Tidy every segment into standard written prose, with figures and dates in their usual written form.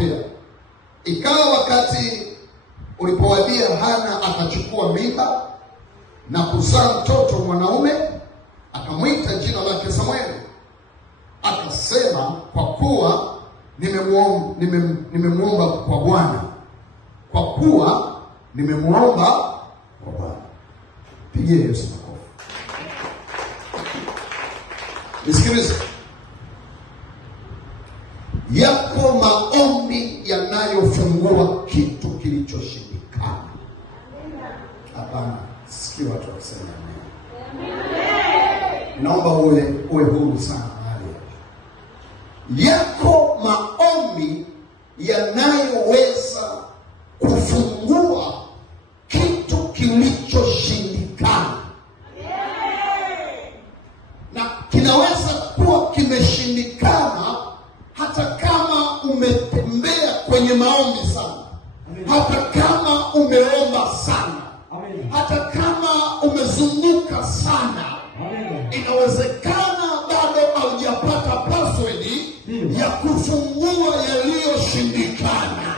pia. Ikawa wakati ulipowadia, Hana akachukua mimba na kuzaa mtoto mwanaume, akamwita jina lake Samueli. Akasema, kwa kuwa nimemuomba kwa Bwana. Kwa kuwa nimemuomba kwa Bwana. Pigie Yesu makofi. Nisikilize. Yako maombi yanayofungua kitu kilichoshindikana. Hapana, sikia watu wakisema amen. Naomba uwe huru sana mahali. Yako maombi yanayoweza kufungua kitu kilichoshindikana. Na kinaweza kuwa kimeshindikana hata kama umetembea kwenye maombi sana. Hata kama umeomba sana. Hata kama umezunguka sana. Inawezekana bado haujapata password ya kufungua yaliyoshindikana.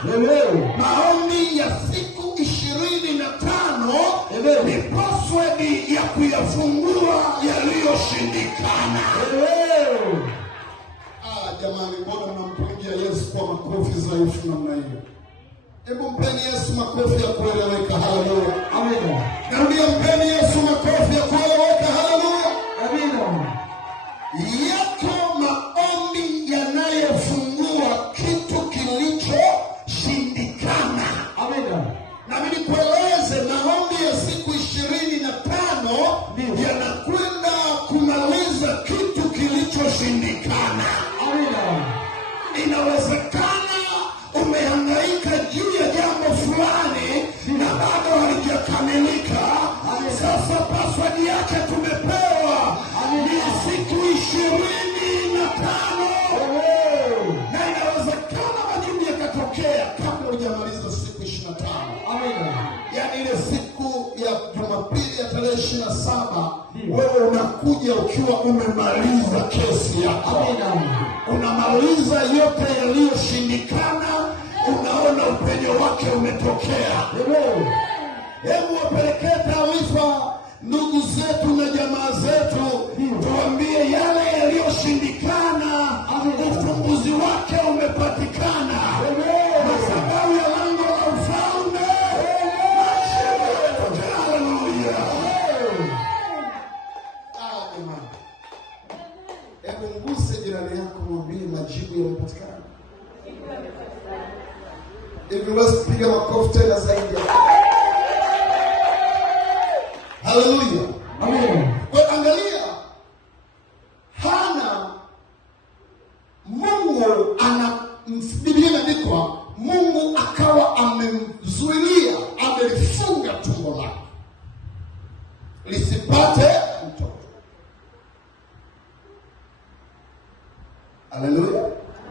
Maombi ya siku 25 ni password ya kuyafungua yaliyoshindikana. Jamani, mbona mnampigia Yesu kwa makofi dhaifu namna hiyo? Hebu mpeni Yesu makofi ya kueleweka. Haleluya. Amen. Narudia, mpeni Yesu makofi ya kueleweka. Haleluya. Amen. Yako maombi yanayofungua kitu kilichoshindikana. Amen. Na mimi nikueleze, maombi ya siku 25 yanakwenda kumaliza kitu kilichoshindikana. Amen. Inawezekana umehangaika juu ya jambo fulani na bado halijakamilika. Sasa password yake tumepewa ni siku 25. Na inawezekana majibu yakatokea kabla hujamaliza siku 25. Amen. Yaani ile siku ya Jumapili ya tarehe 27 wewe unakuja ukiwa umemaliza kesi yako. Amen. Unamaliza yote yaliyoshindikana, unaona upenyo wake umetokea. Hebu wapelekee taarifa ndugu zetu na jamaa zetu, tuambie yale yaliyoshindikana, ufumbuzi wake umepatikana. Sababu ya lango la ufalme. Haleluya. Amen. Hebu nguse jirani yako, mwambie majibu yamepatikana. Hivi wasi piga makofi tena zaidi. Haleluya. Amen. Kwa angalia, Hana, Mungu Biblia inaandikwa, Mungu akawa amemzuilia, amelifunga tumbo lake lisipate